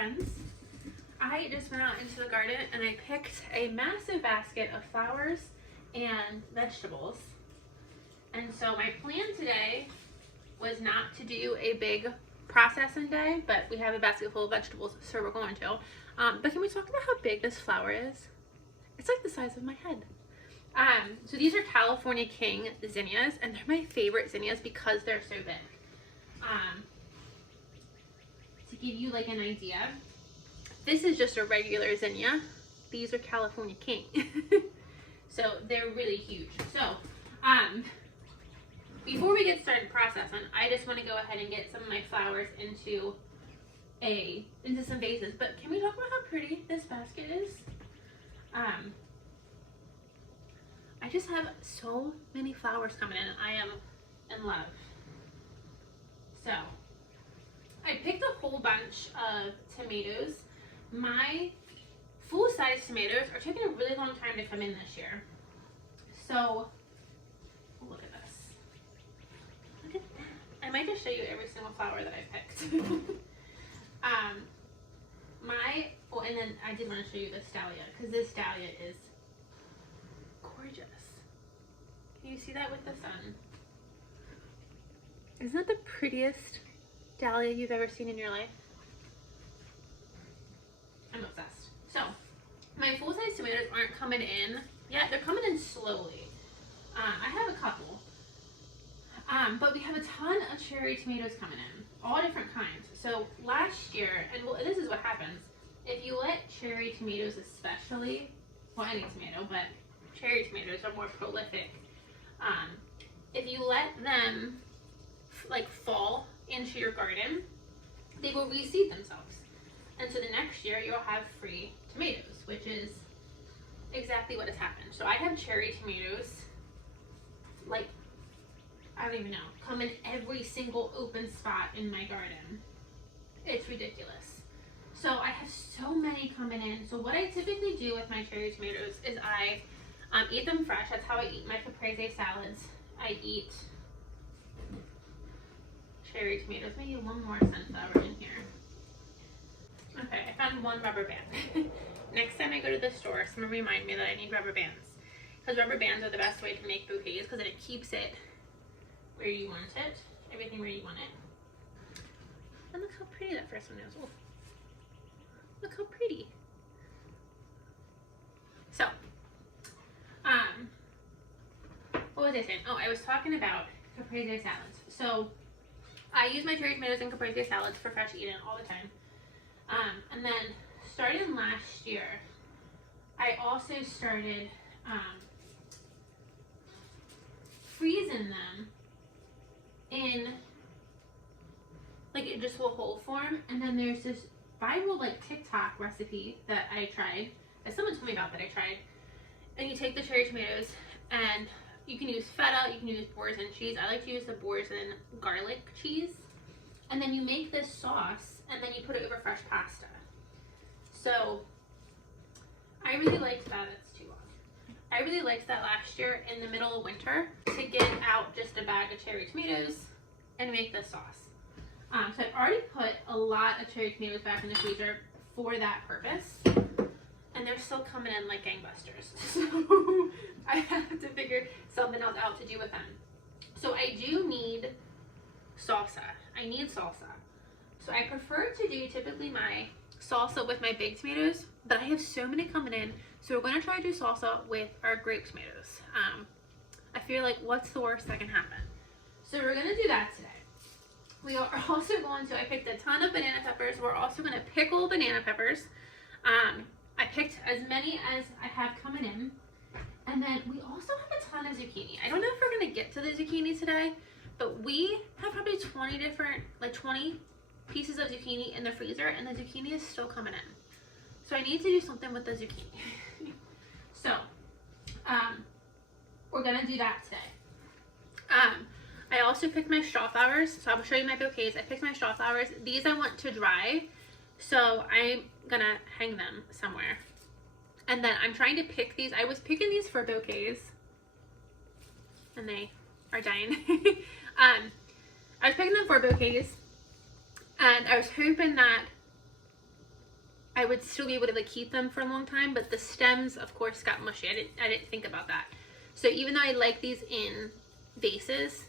friends. I just went out into the garden and I picked a massive basket of flowers and vegetables. And so my plan today was not to do a big processing day, but we have a basket full of vegetables, so we're going to. But can we talk about how big this flower is? It's like the size of my head. So these are California King zinnias, and they're my favorite zinnias because they're so big. To give you like an idea, this is just a regular zinnia. These are California King. So they're really huge. So before we get started processing, I just want to go ahead and get some of my flowers into some vases. But can we talk about how pretty this basket is? I just have so many flowers coming in. I am in love. So I picked a whole bunch of tomatoes. My full-size tomatoes are taking a really long time to come in this year. So look at this. Look at that. I might just show you every single flower that I picked. And then I did want to show you this dahlia, because this dahlia is gorgeous. Can you see that with the sun? Isn't that the prettiest dahlia you've ever seen in your life? I'm obsessed. So, my full-size tomatoes aren't coming in yet. They're coming in slowly. I have a couple. But we have a ton of cherry tomatoes coming in. All different kinds. So, last year, and this is what happens. If you let cherry tomatoes especially, well, any tomato, but cherry tomatoes are more prolific. If you let them like fall into your garden, they will reseed themselves. And so the next year you'll have free tomatoes, which is exactly what has happened. So I have cherry tomatoes, like, I don't even know, come in every single open spot in my garden. It's ridiculous. So I have so many coming in. So what I typically do with my cherry tomatoes is I eat them fresh. That's how I eat my caprese salads. I eat cherry tomatoes. Maybe one more sunflower in here. Okay, I found one rubber band. Next time I go to the store, someone remind me that I need rubber bands. Because rubber bands are the best way to make bouquets, because then it keeps it where you want it. Everything where you want it. And look how pretty that first one is. Oh, look how pretty. So, what was I saying? Oh, I was talking about caprese salads. So, I use my cherry tomatoes and caprese salads for fresh eating all the time. And then, starting last year, I also started freezing them in like just a whole form. And then there's this viral like TikTok recipe that I tried, that someone told me about that I tried. And you take the cherry tomatoes and you can use feta, you can use boursin cheese. I like to use the boursin garlic cheese. And then you make this sauce and then you put it over fresh pasta. So I really liked that. It's too long. I really liked that last year in the middle of winter to get out just a bag of cherry tomatoes and make this sauce. So I've already put a lot of cherry tomatoes back in the freezer for that purpose. And they're still coming in like gangbusters. So I have to figure something else out to do with them. So I do need salsa. I need salsa. So I prefer to do typically my salsa with my big tomatoes, but I have so many coming in. So we're going to try to do salsa with our grape tomatoes. I feel like what's the worst that can happen? So we're going to do that today. We are also going to, I picked a ton of banana peppers. We're also going to pickle banana peppers. I picked as many as I have coming in. And then we also have a ton of zucchini. I don't know if we're going to get to the zucchini today, but we have probably 20 pieces of zucchini in the freezer, and the zucchini is still coming in. So I need to do something with the zucchini. So, we're going to do that today. I also picked my straw flowers, so I'll show you my bouquets. I picked my straw flowers. These I want to dry, so I'm gonna hang them somewhere. And then I'm trying to pick these. I was picking these for bouquets, and they are dying. I was picking them for bouquets, and I was hoping that I would still be able to like keep them for a long time, but the stems of course got mushy. I didn't think about that. So even though I like these in vases,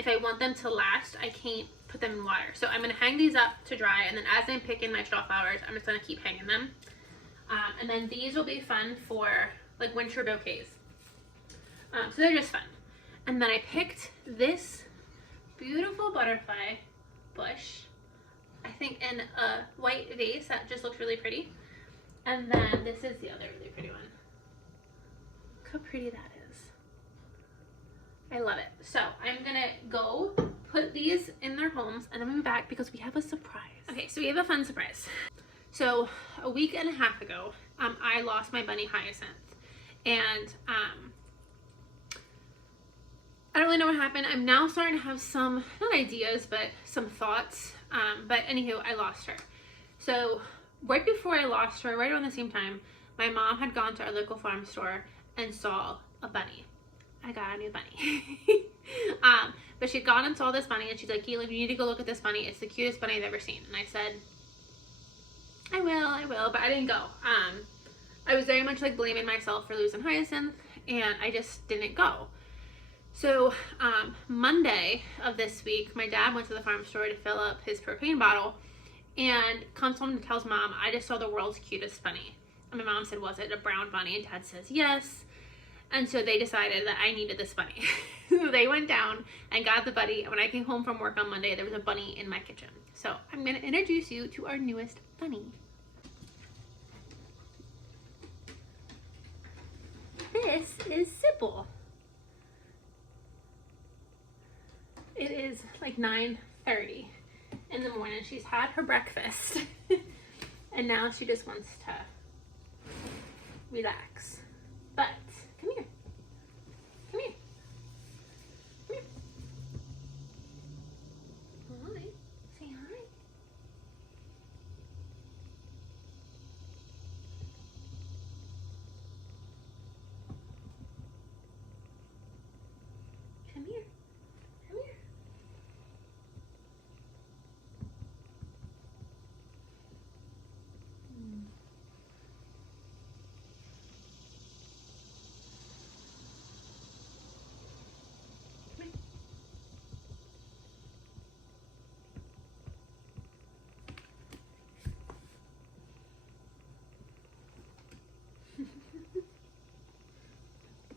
if I want them to last, I can't put them in water. So I'm going to hang these up to dry, and then as I'm picking my straw flowers, I'm just going to keep hanging them. And then these will be fun for like winter bouquets. So they're just fun. And then I picked this beautiful butterfly bush, I think in a white vase that just looks really pretty. And then this is the other really pretty one. Look how pretty that is. I love it. So I'm gonna go put these in their homes, and I'm gonna be back because we have a surprise. Okay, so we have a fun surprise. So a week and a half ago, I lost my bunny Hyacinth, and I don't really know what happened. I'm now starting to have some, not ideas, but some thoughts. But anywho, I lost her. So right before I lost her, right around the same time, my mom had gone to our local farm store and saw a bunny. I got a new bunny. But she'd gone and saw this bunny, and she's like, Keelan, you need to go look at this bunny. It's the cutest bunny I've ever seen. And I said, I will, but I didn't go. I was very much like blaming myself for losing Hyacinth, and I just didn't go. So Monday of this week, my dad went to the farm store to fill up his propane bottle, and comes home and tells mom, I just saw the world's cutest bunny. And my mom said, was it a brown bunny? And dad says, yes. And so they decided that I needed this bunny. So they went down and got the bunny. And when I came home from work on Monday, there was a bunny in my kitchen. So I'm going to introduce you to our newest bunny. This is Sybil. It is like 9:30 in the morning. She's had her breakfast. And now she just wants to relax. But come here. Come here. Come here. Hi. Say hi. Come here. Come here.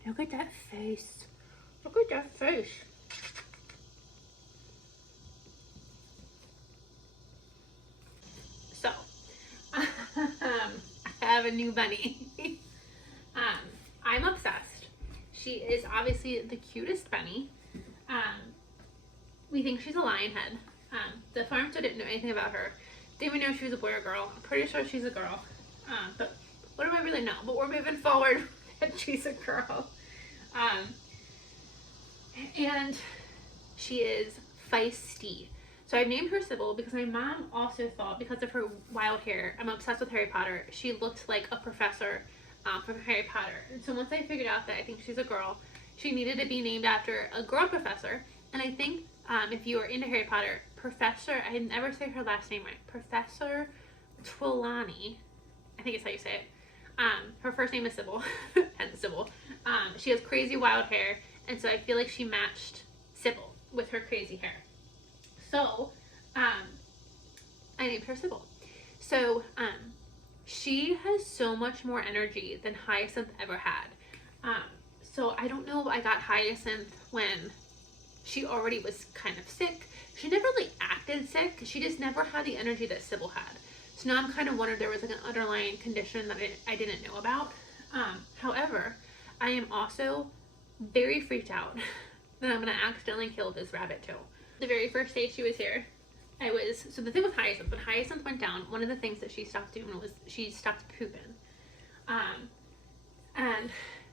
Look at that face. Look at that face. So, I have a new bunny. I'm obsessed. She is obviously the cutest bunny. We think she's a lion head. The farm store didn't know anything about her. Didn't even know if she was a boy or girl. I'm pretty sure she's a girl. But what do I really know? But we're moving forward that she's a girl. And she is feisty. So I've named her Sybil because my mom also thought, because of her wild hair, I'm obsessed with Harry Potter, she looked like a professor from Harry Potter. And so once I figured out that I think she's a girl, she needed to be named after a girl professor. And I think if you are into Harry Potter, Professor, I never say her last name right, Professor Trelawney, I think it's how you say it. Her first name is Sybil, hence Sybil. She has crazy wild hair, and so I feel like she matched Sybil with her crazy hair. So, I named her Sybil. So, she has so much more energy than Hyacinth ever had. So I don't know if I got Hyacinth when she already was kind of sick. She never really acted sick. She just never had the energy that Sybil had. So now I'm kind of wondering if there was like an underlying condition that I didn't know about. However, I am also very freaked out that I'm going to accidentally kill this rabbit too. The very first day she was here, so the thing with Hyacinth, when Hyacinth went down, one of the things that she stopped doing was she stopped pooping. And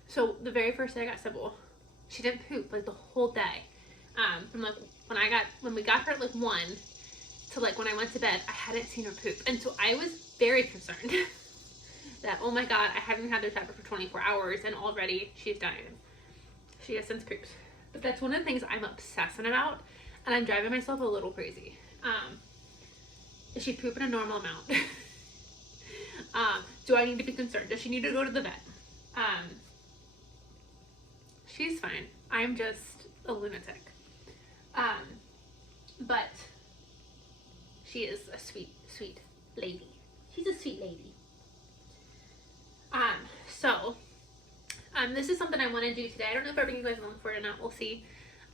so the very first day I got Sybil, she didn't poop like the whole day. From like when we got her at like 1 to like when I went to bed, I hadn't seen her poop. And so I was very concerned that, oh my God, I haven't had this happen for 24 hours and already she's dying. She has since pooped. But that's one of the things I'm obsessing about, and I'm driving myself a little crazy. Is she pooping a normal amount? Do I need to be concerned? Does she need to go to the vet? She's fine. I'm just a lunatic. But she is a sweet, sweet lady. She's a sweet lady. This is something I want to do today. I don't know if I bring you guys along for it or not. We'll see.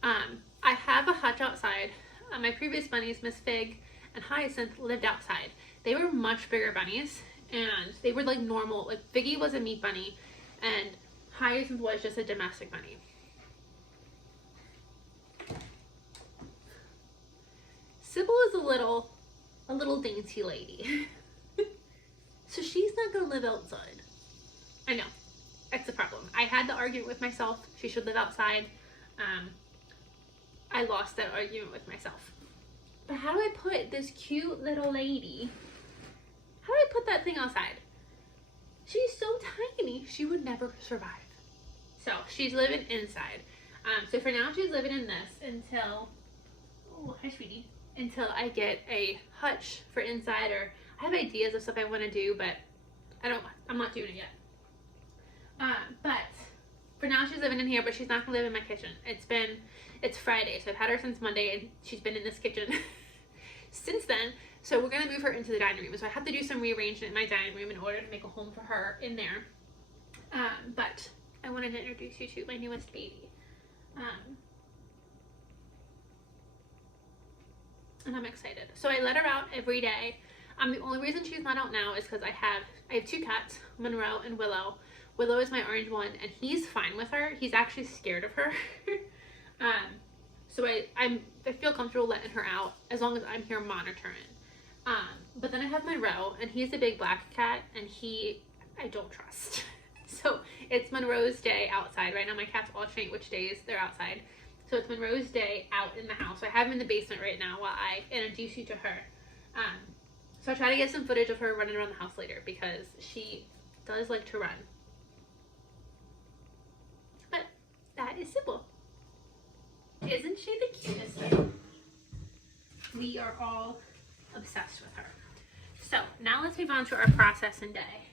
I have a hutch outside. My previous bunnies, Miss Fig and Hyacinth, lived outside. They were much bigger bunnies, and they were like normal. Like Figgy was a meat bunny, and Hyacinth was just a domestic bunny. Sybil is a little dainty lady. So she's not gonna live outside. I know. That's the problem. I had the argument with myself. She should live outside. I lost that argument with myself. But how do I put this cute little lady, how do I put that thing outside? She's so tiny. She would never survive. So she's living inside. So for now she's living in this until, oh, hi sweetie, until I get a hutch for inside, or I have ideas of stuff I want to do, but I'm not doing it yet. But for now she's living in here, but she's not gonna live in my kitchen. It's Friday, so I've had her since Monday, and she's been in this kitchen since then. So we're gonna move her into the dining room. So I have to do some rearrangement in my dining room in order to make a home for her in there. But I wanted to introduce you to my newest baby. And I'm excited. So I let her out every day. The only reason she's not out now is because I have two cats, Monroe and Willow. Willow is my orange one, and he's fine with her. He's actually scared of her. So I feel comfortable letting her out as long as I'm here monitoring. But then I have Monroe, and he's a big black cat, and I don't trust. So it's Monroe's day outside. Right now my cats alternate which days they're outside. So it's Monroe's day out in the house. So I have him in the basement right now while I introduce you to her. So I'll try to get some footage of her running around the house later, because she does like to run. But that is Sybil. Isn't she the cutest thing? We are all obsessed with her. So now let's move on to our processing day.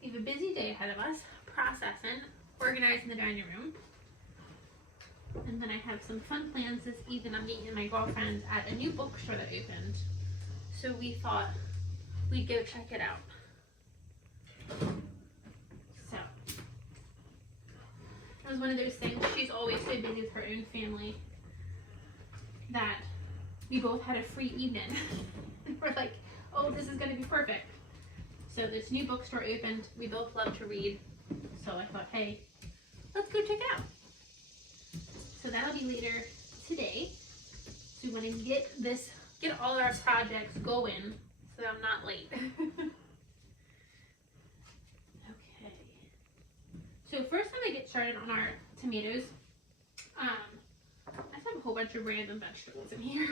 We have a busy day ahead of us, processing, organizing the dining room. And then I have some fun plans this evening. I'm meeting my girlfriend at a new bookstore that opened. So we thought we'd go check it out. So it was one of those things. She's always so busy with her own family that we both had a free evening. We're like, oh, this is going to be perfect. So this new bookstore opened. We both love to read. So I thought, hey, let's go check it out. So that'll be later today. So we want to get all our projects going so that I'm not late. Okay. So first I'm going to get started on our tomatoes. I have a whole bunch of random vegetables in here.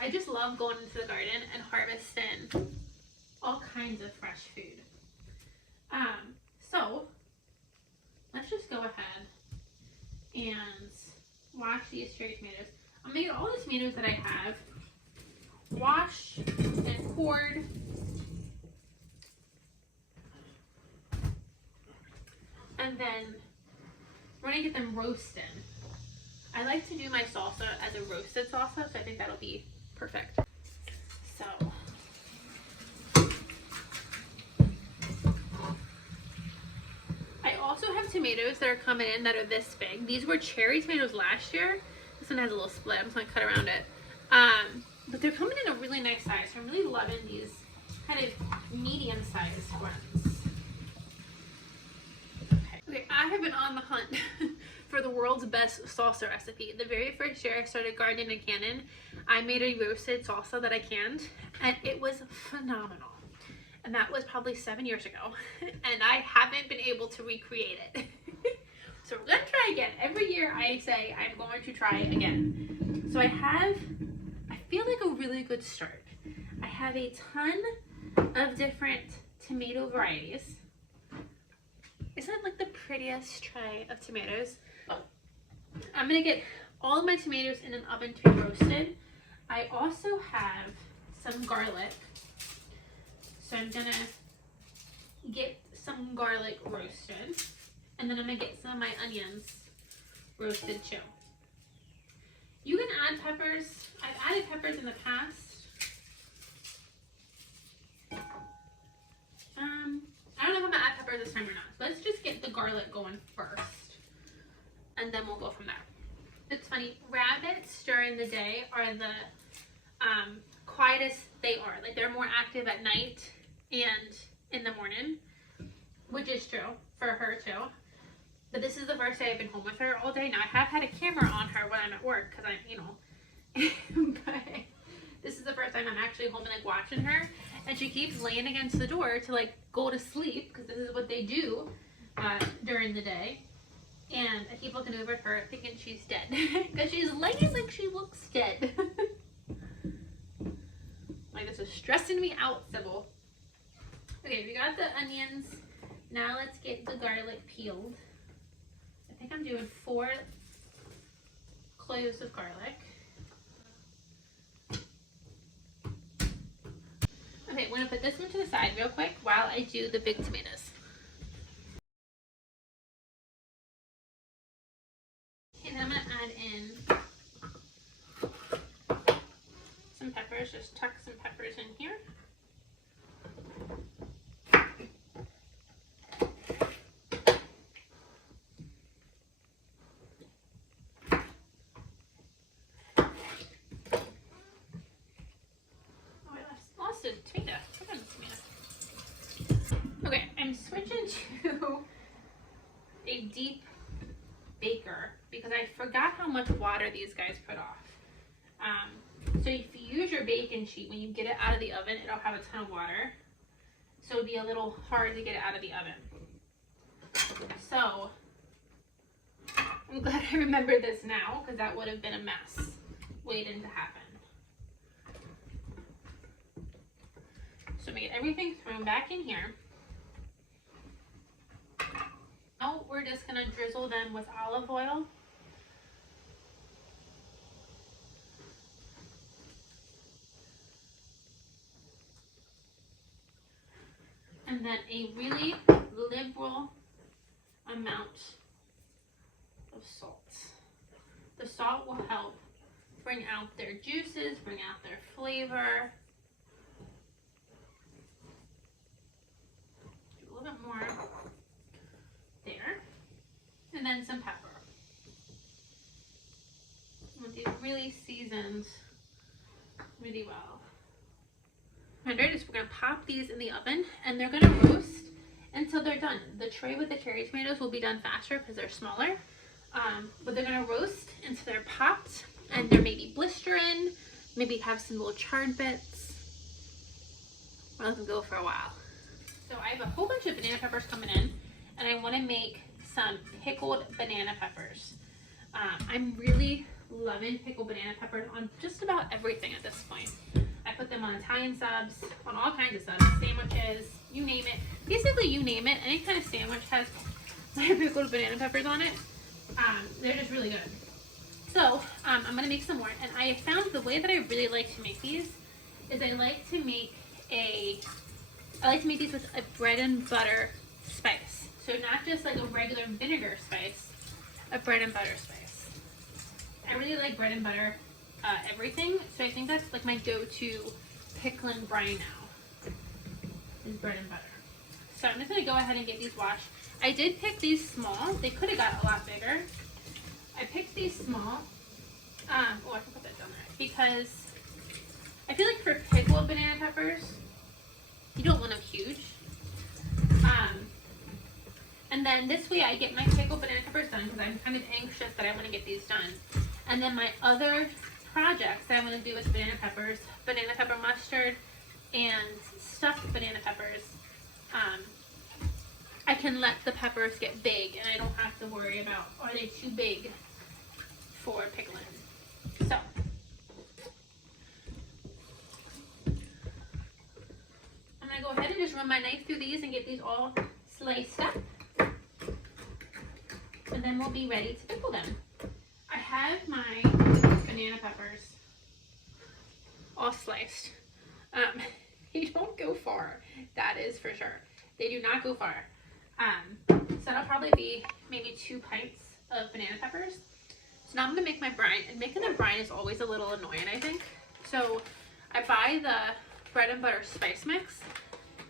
I just love going into the garden and harvesting all kinds of fresh food. So let's just go ahead and wash these cherry tomatoes. I'm gonna get all the tomatoes that I have washed and cored. And then we're gonna get them roasted. I like to do my salsa as a roasted salsa, so I think that'll be perfect. So I also have tomatoes that are coming in that are this big. These were cherry tomatoes last year. This one has a little split. I'm just gonna cut around it. But they're coming in a really nice size. So I'm really loving these kind of medium-sized ones. Okay, I have been on the hunt for the world's best salsa recipe. The very first year I started gardening and canning, I made a roasted salsa that I canned, and it was phenomenal. And that was probably 7 years ago, and I haven't been able to recreate it. So we're gonna try again. Every year I say I'm going to try again. So I feel like a really good start. I have a ton of different tomato varieties. Isn't that like the prettiest tray of tomatoes? I'm gonna get all of my tomatoes in an oven to be roasted. I also have some garlic So I'm gonna get some garlic roasted, and then I'm gonna get some of my onions roasted too. You can add peppers. I've added peppers in the past. I don't know if I'm gonna add peppers this time or not. Let's just get the garlic going first, and then we'll go from there. It's funny, rabbits during the day are the quietest they are. Like, they're more active at night and in the morning, which is true for her too. But this is the first day I've been home with her all day. Now, I have had a camera on her when I'm at work because I'm anal. But this is the first time I'm actually home and like watching her. And she keeps laying against the door to like go to sleep because this is what they do during the day. And I keep looking over at her thinking she's dead because she's laying like she looks dead. Like, this is stressing me out, Sybil. Okay, we got the onions. Now let's get the garlic peeled. I think I'm doing 4 cloves of garlic. Okay, we're gonna put this one to the side real quick while I do the big tomatoes. And I'm gonna add in some peppers. Just tuck some peppers in here. Okay, I'm switching to a deep baker because I forgot how much water these guys put off. So if you use your baking sheet, when you get it out of the oven, it'll have a ton of water. So it'd be a little hard to get it out of the oven. So I'm glad I remember this now because that would have been a mess waiting to happen. So I'm gonna get everything thrown back in here. Now we're just gonna drizzle them with olive oil. And then a really liberal amount of salt. The salt will help bring out their juices, bring out their flavor. Do a little bit more there. And then some pepper. And these really seasoned really well. We're going to pop these in the oven and they're going to roast until they're done. The tray with the cherry tomatoes will be done faster because they're smaller. But they're going to roast until they're popped and they're maybe blistering, maybe have some little charred bits. We'll let them go for a while. So I have a whole bunch of banana peppers coming in and I want to make some pickled banana peppers. I'm really loving pickled banana peppers on just about everything at this point. I put them on Italian subs, on all kinds of subs, sandwiches, you name it. Basically, you name it. Any kind of sandwich has pickled banana peppers on it. They're just really good. So I'm going to make some more. And I have found the way that I really like to make these is I like to make these with a bread and butter spice. So not just like a regular vinegar spice, a bread and butter spice. I really like bread and butter everything, so I think that's like my go-to pickling brine now is bread and butter. So I'm just going to go ahead and get these washed. I did pick these small. They could have got a lot bigger. I picked these small. Oh, I can put that down there because I feel like for pickled banana peppers, you don't want them huge. And then this way I get my pickled banana peppers done because I'm kind of anxious that I want to get these done. And then my other projects that I'm going to do with banana peppers, banana pepper mustard, and stuffed banana peppers, I can let the peppers get big and I don't have to worry about, are they too big for pickling. So, I'm going to go ahead and just run my knife through these and get these all sliced up. And then we'll be ready to pickle them. I have my banana peppers all sliced. They don't go far. That is for sure. They do not go far. So that'll probably be maybe 2 pints of banana peppers. So now I'm gonna make my brine, and making the brine is always a little annoying, I think. So I buy the bread and butter spice mix,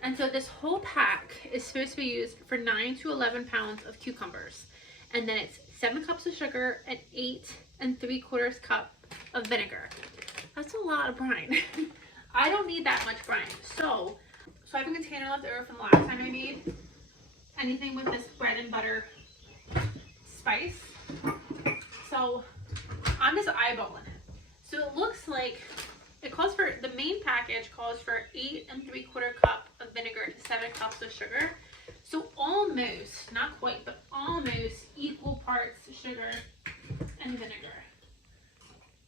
and so this whole pack is supposed to be used for 9 to 11 pounds of cucumbers, and then it's 7 cups of sugar and 8 3/4 cup of vinegar. That's a lot of brine. I don't need that much brine. So I have a container left over from the last time I made anything with this bread and butter spice. So I'm just eyeballing it. So it looks like it calls for, the main package calls for 8 3/4 cup of vinegar to 7 cups of sugar. So almost, not quite, but almost equal parts sugar and vinegar.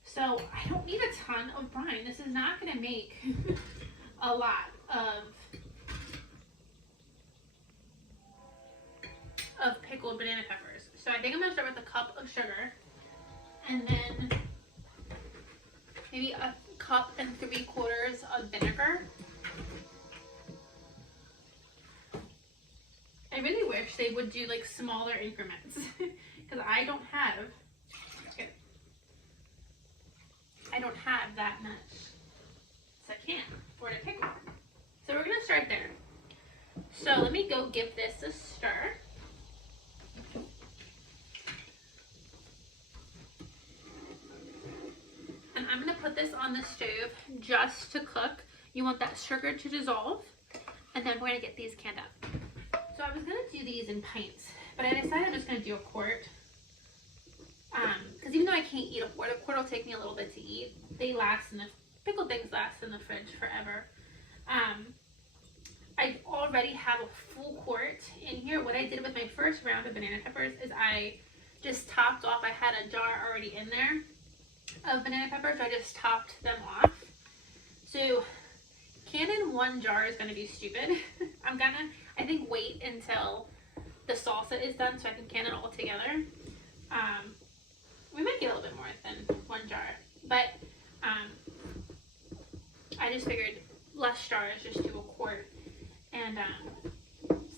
So I don't need a ton of brine. This is not going to make a lot of pickled banana peppers. So I think I'm going to start with a cup of sugar, and then maybe a cup and 3/4 of vinegar. I really wish they would do like smaller increments because I don't have that much, so I can't afford a pickle. So we're gonna start there. So let me go give this a stir. And I'm gonna put this on the stove just to cook. You want that sugar to dissolve, and then we're gonna get these canned up. So I was gonna do these in pints, but I decided I'm just gonna do a quart. Because even though I can't eat a quart will take me a little bit to eat. They last in the, pickled things last in the fridge forever. I already have a full quart in here. What I did with my first round of banana peppers is I just topped off, I had a jar already in there of banana peppers, so I just topped them off. So canning 1 jar is going to be stupid. I'm gonna, I think, wait until the salsa is done so I can can it all together. We might get a little bit more than 1 jar, but I just figured less jars, just do a quart, and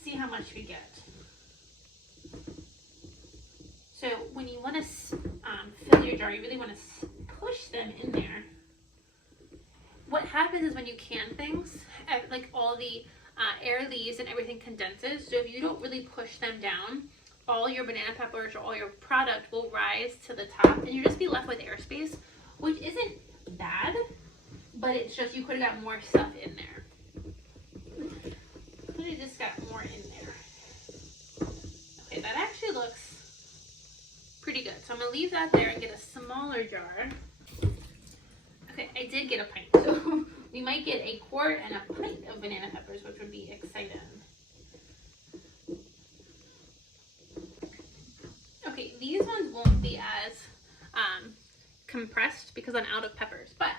see how much we get. So when you want to fill your jar, you really want to push them in there. What happens is when you can things, like all the air leaves and everything condenses, so if you don't really push them down, all your banana peppers or all your product will rise to the top, and you'll just be left with airspace, which isn't bad, but it's just you could have got more stuff in there. Could have just got more in there. Okay, that actually looks pretty good. So I'm gonna leave that there and get a smaller jar. Okay, I did get a pint, so we might get a quart and a pint of banana peppers, which would be exciting. Okay, these ones won't be as compressed because I'm out of peppers, but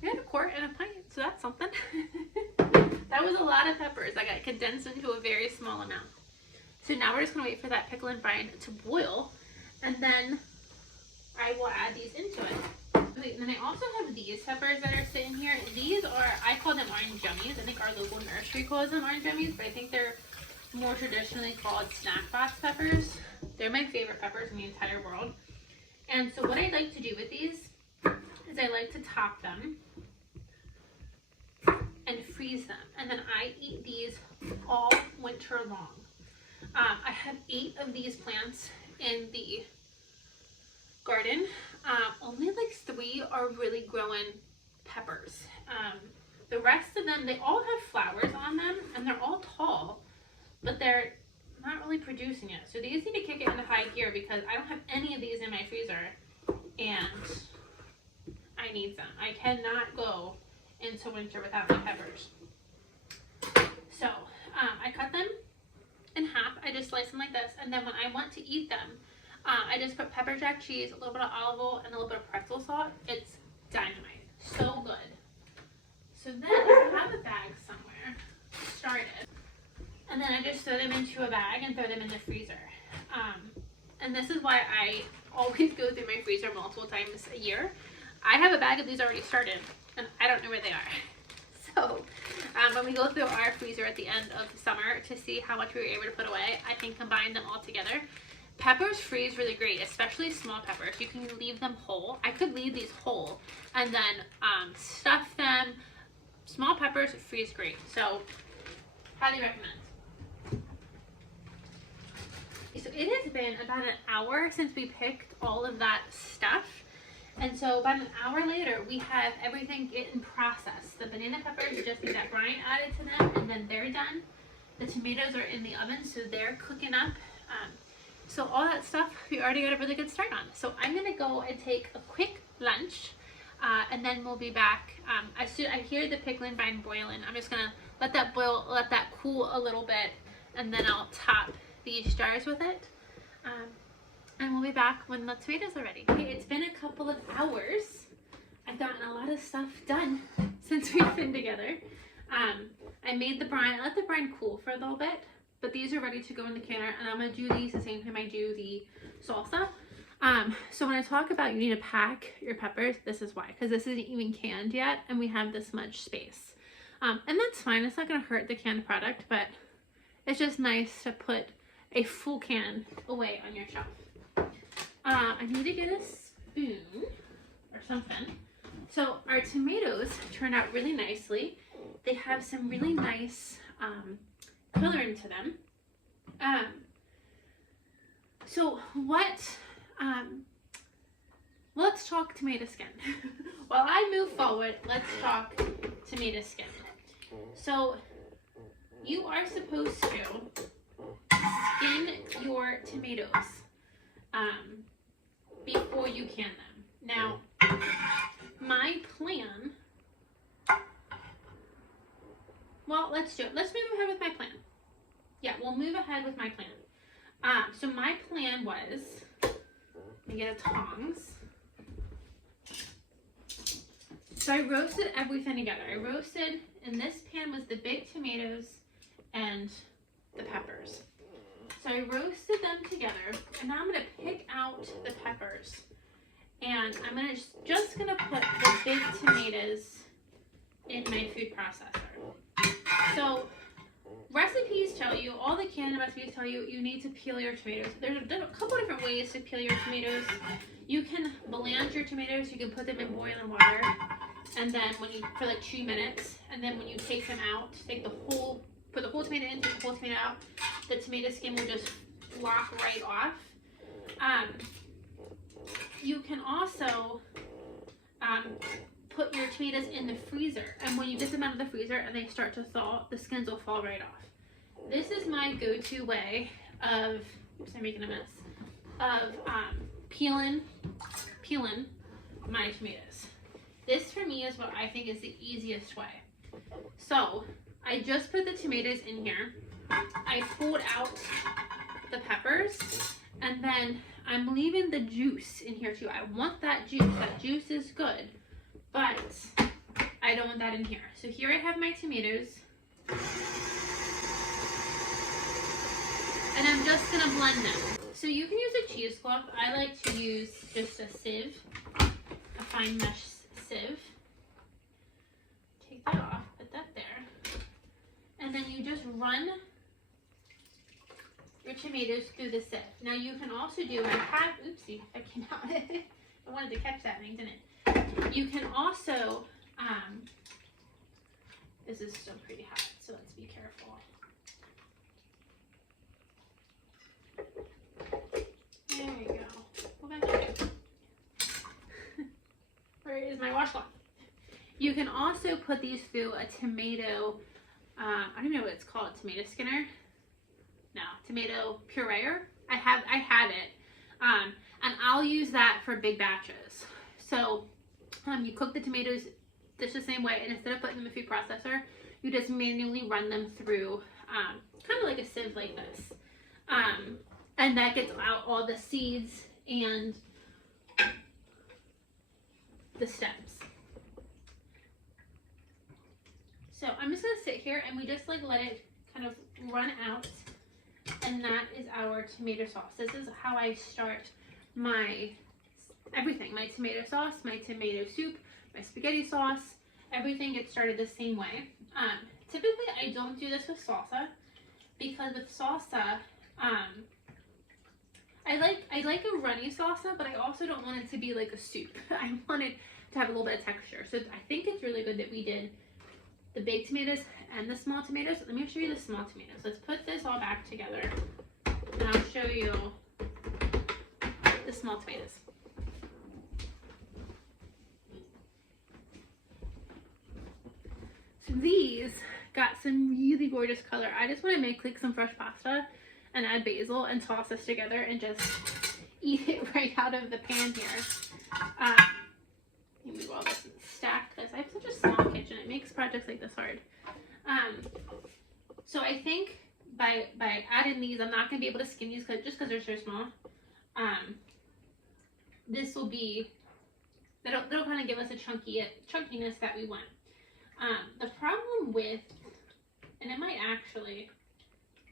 we had a quart and a pint, so that's something. That was a lot of peppers that got condensed into a very small amount. So now we're just gonna wait for that pickle and brine to boil, and then I will add these into it. Okay, and then I also have these peppers that are sitting here. These are, I call them orange gummies. I think our local nursery calls them orange gummies, but I think they're more traditionally called snack box peppers. They're my favorite peppers in the entire world. And so what I like to do with these is I like to top them and freeze them. And then I eat these all winter long. I have 8 of these plants in the garden. Only like 3 are really growing peppers. The rest of them, they all have flowers on them and they're all tall, but they're not really producing it. So these need to kick it into high gear because I don't have any of these in my freezer and I need them. I cannot go into winter without my peppers. So I cut them in half. I just slice them like this, and then when I want to eat them, I just put pepper jack cheese, a little bit of olive oil, and a little bit of pretzel salt. It's dynamite. So good. So then I have a bag somewhere started. And then I just throw them into a bag and throw them in the freezer. And this is why I always go through my freezer multiple times a year. I have a bag of these already started, and I don't know where they are. So when we go through our freezer at the end of the summer to see how much we were able to put away, I can combine them all together. Peppers freeze really great, especially small peppers. You can leave them whole. I could leave these whole and then stuff them. Small peppers freeze great, so highly recommend. So it has been about an hour since we picked all of that stuff. And so about an hour later, we have everything getting processed. The banana peppers just need that brine added to them, and then they're done. The tomatoes are in the oven, so they're cooking up. So all that stuff, we already got a really good start on. So I'm gonna go and take a quick lunch, and then we'll be back. As soon as I hear the pickling vine boiling, I'm just gonna let that boil, let that cool a little bit, and then I'll top these jars with it. And we'll be back when the tomatoes are ready. Okay, it's been a couple of hours. I've gotten a lot of stuff done since we've been together. I made the brine. I let the brine cool for a little bit, but these are ready to go in the canner, and I'm gonna do these the same time I do the salsa. So when I talk about you need to pack your peppers, this is why, because this isn't even canned yet, and we have this much space. And that's fine. It's not gonna hurt the canned product, but it's just nice to put a full can away on your shelf. I need to get a spoon or something. So our tomatoes turned out really nicely. They have some really nice coloring to them. So what, let's talk tomato skin. While I move forward, let's talk tomato skin. So you are supposed to skin your tomatoes before you can them. Now, my plan, well, let's do it. Let's move ahead with my plan. Yeah, we'll move ahead with my plan. So my plan was, let me get a tongs. So I roasted everything together. I roasted, in this pan was the big tomatoes and the peppers. So I roasted them together, and now I'm gonna pick out the peppers, and I'm just gonna put the big tomatoes in my food processor. So recipes tell you, all the canned recipes tell you, you need to peel your tomatoes. There's a couple different ways to peel your tomatoes. You can blanch your tomatoes. You can put them in boiling water, and then for like 2 minutes, and then when you take them out, put the whole tomato in, take the whole tomato out, the tomato skin will just flop right off. You can also put your tomatoes in the freezer, and when you get them out of the freezer and they start to thaw, the skins will fall right off. This is my go-to way of, oops, I'm making a mess, of peeling my tomatoes. This for me is what I think is the easiest way. So I just put the tomatoes in here. I pulled out the peppers, and then I'm leaving the juice in here too. I want that juice. That juice is good, but I don't want that in here. So here I have my tomatoes, and I'm just gonna blend them. So you can use a cheesecloth. I like to use just a sieve, a fine mesh sieve. Take that off, put that there. And then you just run your tomatoes through the sieve. Now you can also do, oopsie, I came out. I wanted to catch that thing, didn't it? You can also, this is still pretty hot, so let's be careful. There we go. Go back here. Where is my washcloth? You can also put these through a tomato, I don't know what it's called, tomato skinner? No, tomato pureer. I have it, and I'll use that for big batches. So you cook the tomatoes just the same way, and instead of putting them in the food processor, you just manually run them through, kind of like a sieve like this, and that gets out all the seeds and the stems. So I'm just gonna sit here and we just like let it kind of run out, and that is our tomato sauce. This is how I start my everything. My tomato sauce, my tomato soup, my spaghetti sauce, everything gets started the same way. typically I don't do this with salsa because with salsa, I like a runny salsa, but I also don't want it to be like a soup. I want it to have a little bit of texture. So I think it's really good that we did the big tomatoes and the small tomatoes. Let me show you the small tomatoes. Let's put this all back together and I'll show you the small tomatoes. So these got some really gorgeous color. I just want to make like some fresh pasta and add basil and toss this together and just eat it right out of the pan here. Let me move all this and stack this. I have such a small kitchen. It makes projects like this hard. So I think by adding these, I'm not going to be able to skin these just because they're so small. This will be, that'll kind of give us a chunkiness that we want. The problem with, and it might actually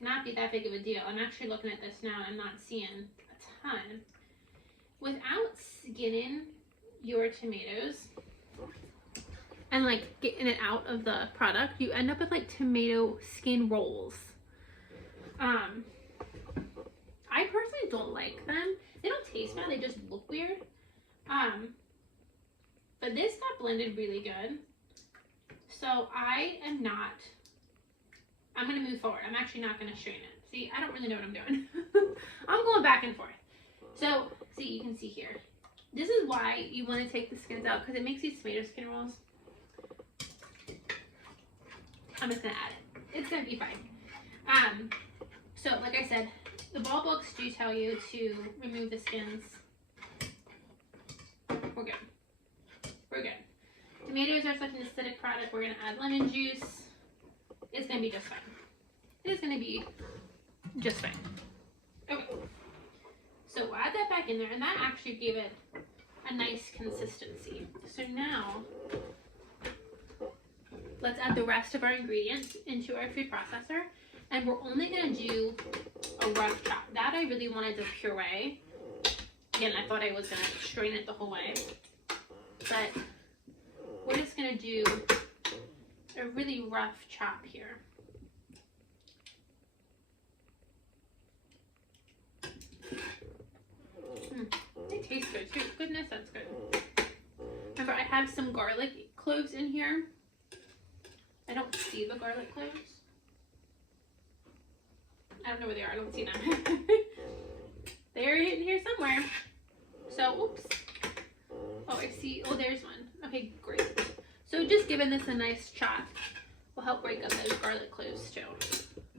not be that big of a deal. I'm actually looking at this now and I'm not seeing a ton. Without skinning your tomatoes and like getting it out of the product, you end up with like tomato skin rolls. I personally don't like them. They don't taste bad, they just look weird. But this got blended really good. So I'm gonna move forward. I'm actually not gonna strain it. See, I don't really know what I'm doing. I'm going back and forth. So, see, you can see here. This is why you want to take the skins out, because it makes these tomato skin rolls. I'm just gonna add it. It's gonna be fine. So like I said, the ball books do tell you to remove the skins. We're good. We're good. Tomatoes are such an acidic product. We're gonna add lemon juice. It's gonna be just fine. It's gonna be just fine. Okay. So we'll add that back in there, and that actually gave it a nice consistency. So now, let's add the rest of our ingredients into our food processor, and we're only gonna do a rough chop. That I really wanted to puree. Again, I thought I was gonna strain it the whole way, but we're just gonna do a really rough chop here. They taste good too. Goodness, that's good. Remember, I have some garlic cloves in here. I don't see the garlic cloves. I don't know where they are. I don't see them. They're in here somewhere. So, oops. Oh, I see. Oh, there's one. Okay, great. So just giving this a nice chop will help break up those garlic cloves too.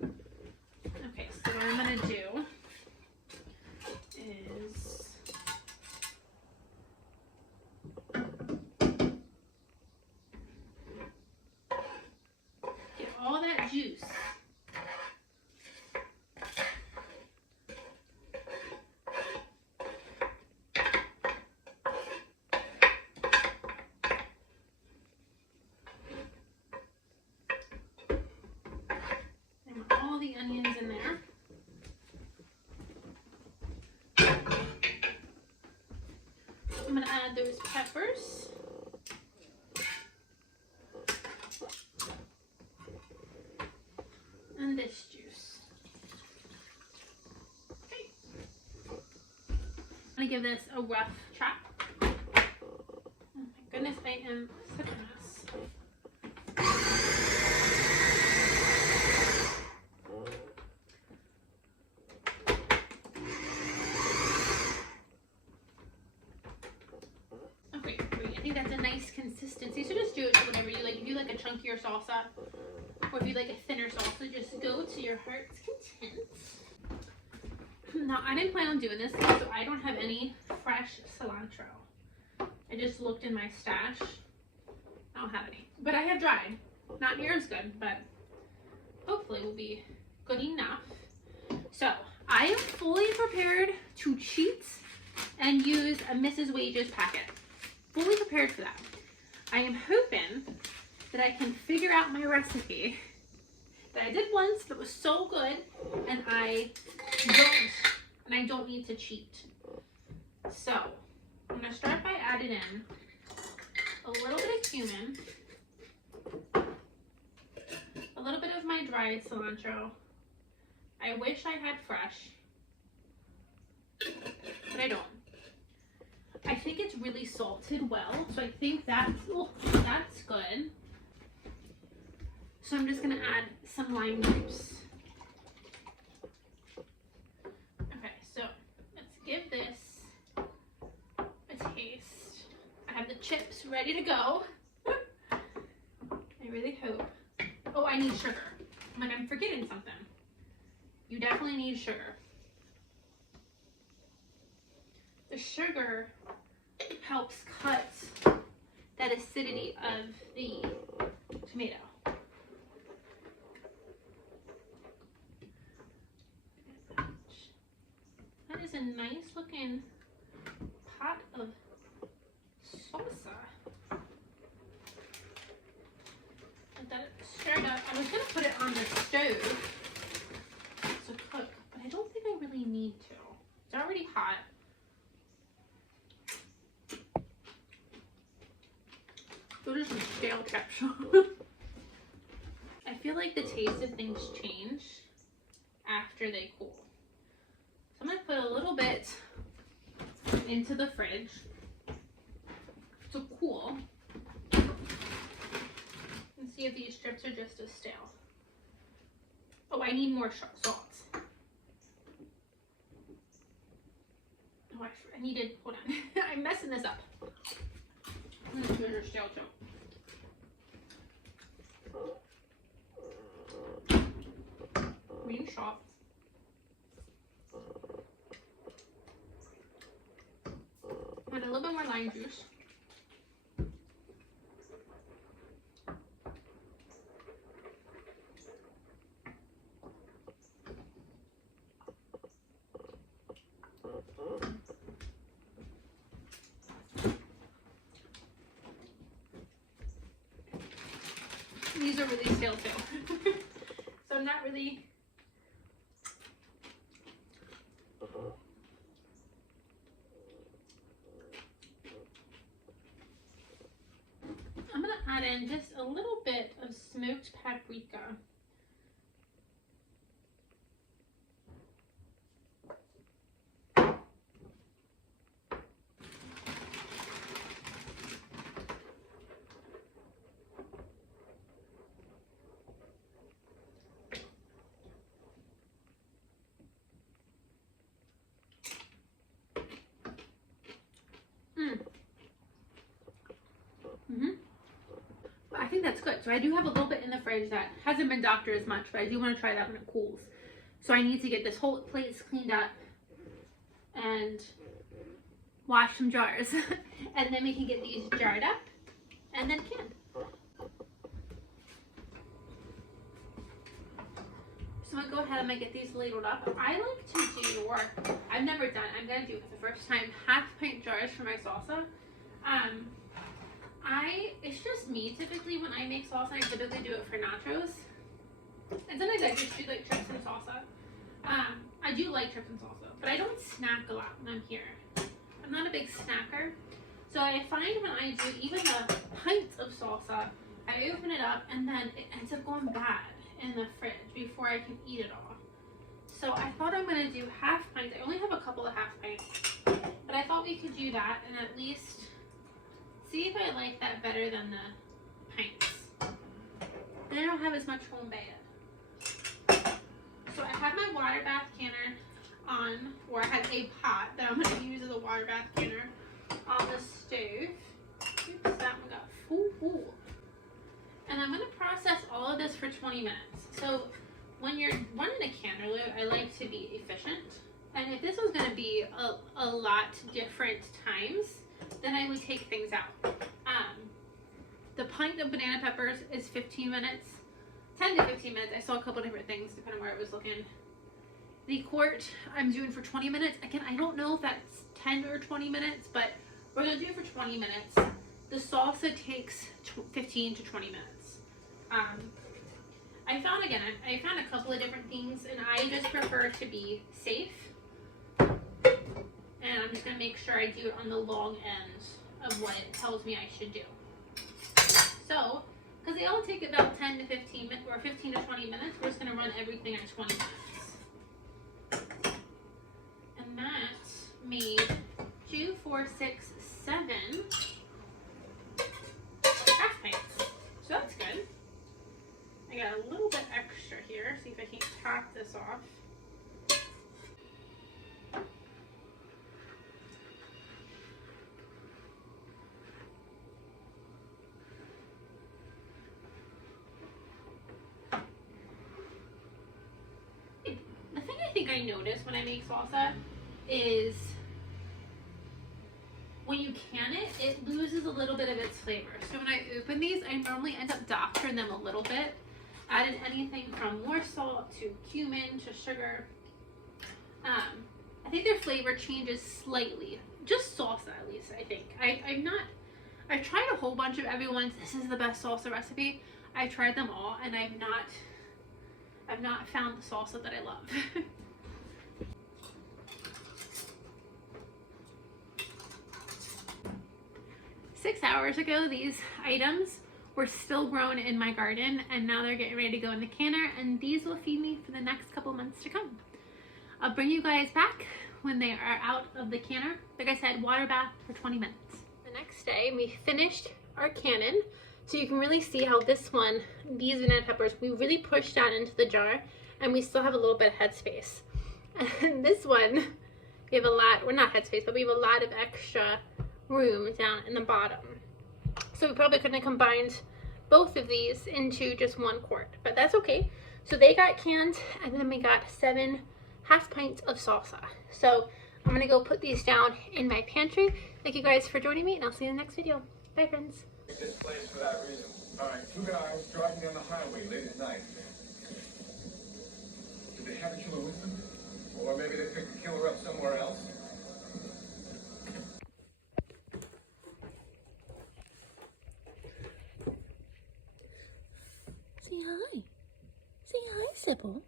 Okay, so what I'm going to do is get all that juice the onions in there. I'm going to add those peppers. And this juice. Okay. I'm going to give this a rough chop. Oh my goodness, I am such a mess. Consistency, so just do it to whatever you like. If you like a chunkier salsa, or if you like a thinner salsa, just go to your heart's content. Now, I didn't plan on doing this, so I don't have any fresh cilantro. I just looked in my stash. I don't have any, but I have dried. Not near as good, but hopefully will be good enough. So I am fully prepared to cheat and use a Mrs. Wages packet. Fully prepared for that. I am hoping that I can figure out my recipe that I did once that was so good, and I don't need to cheat. So I'm gonna start by adding in a little bit of cumin, a of my dried cilantro. I wish I had fresh, but I don't. I think it's really salted well, so I think that's good. So I'm just gonna add some lime juice. Okay, so let's give this a taste. I have the chips ready to go. I really hope. Oh, I need sugar. Like, I'm forgetting something. You definitely need sugar. The sugar helps cut that acidity of the tomato. That is a nice looking pot of salsa. Let that stirred up. I was going to put it on the stove to cook, but I don't think I really need to. It's already hot. Those are some stale chips. I feel like the taste of things change after they cool. So I'm going to put a little bit into the fridge to cool and see if these strips are just as stale. Oh, I need more salt. Oh, I needed, hold on. I'm messing this up. These are stale too. Green salt. Add a little bit more lime juice. These are really stale too. So I'm not really. I'm gonna add in just a little bit of smoked paprika. I think that's good. So I do have a little bit in the fridge that hasn't been doctored as much, but I do want to try that when it cools. So I need to get this whole plate cleaned up and wash some jars. And then we can get these jarred up and then canned. So I'm gonna go ahead and get these ladled up. I like to do, or I've never done, I'm gonna do it for the first time, half pint jars for my salsa. It's just me typically when I make salsa. I typically do it for nachos, and sometimes I just do like chips and salsa. I do like chips and salsa, but I don't snack a lot when I'm here. I'm not a big snacker, so I find when I do even a pint of salsa, I open it up and then it ends up going bad in the fridge before I can eat it all. So I thought I'm gonna do half pints. I only have a couple of half pints, but I thought we could do that and at least see if I like that better than the pints. And I don't have as much home bad. So I have my water bath canner on, or I have a pot that I'm going to use as a water bath canner on the stove. Oops, that one got full. And I'm going to process all of this for 20 minutes. So when you're running a canner, I like to be efficient. And if this was going to be a lot different times, then I would take things out. The pint of banana peppers is 15 minutes, 10 to 15 minutes. I saw a couple different things depending on where I was looking. The quart I'm doing for 20 minutes. Again, I don't know if that's 10 or 20 minutes, but we're gonna do it for 20 minutes. The salsa takes 15 to 20 minutes. I found a couple of different things, and I just prefer to be safe. And I'm just gonna make sure I do it on the long end of what it tells me I should do. So because they all take about 10 to 15 minutes, or 15 to 20 minutes. We're just going to run everything at 20 minutes. And that made 2, 4, 6, 7 half pints. So that's good. I got a little bit extra here. See if I can top this off. The thing I think I notice when I make salsa is when you can it, it loses a little bit of its flavor. So when I open these, I normally end up doctoring them a little bit. Added anything from more salt to cumin to sugar. I think their flavor changes slightly. Just salsa, at least, I think. I've tried a whole bunch of everyone's, this is the best salsa recipe. I've tried them all, and I've not found the salsa that I love. 6 hours ago, these items were still grown in my garden, and now they're getting ready to go in the canner, and these will feed me for the next couple months to come. I'll bring you guys back when they are out of the canner. Like I said, water bath for 20 minutes. The next day, we finished our cannon, so you can really see how this one, these banana peppers, we really pushed down into the jar, and we still have a little bit of headspace. And this one, we have a lot, well, not headspace, but we have a lot of extra room down in the bottom. So we probably couldn't have combined both of these into just 1 quart, but that's okay. So they got canned, and then we got 7 half pints of salsa. So I'm gonna go put these down in my pantry. Thank you guys for joining me, and I'll see you in the next video. Bye, friends. This place for that reason. All right, 2 guys driving down the highway late at night. Did they have a killer with them? Or maybe they picked the killer up somewhere else? Say hi. Say hi, Sybil.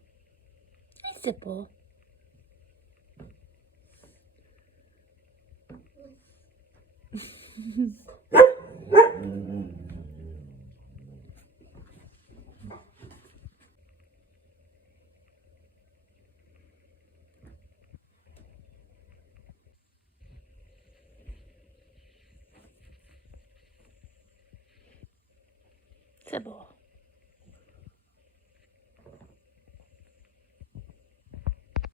Hi, Sybil. Sybil.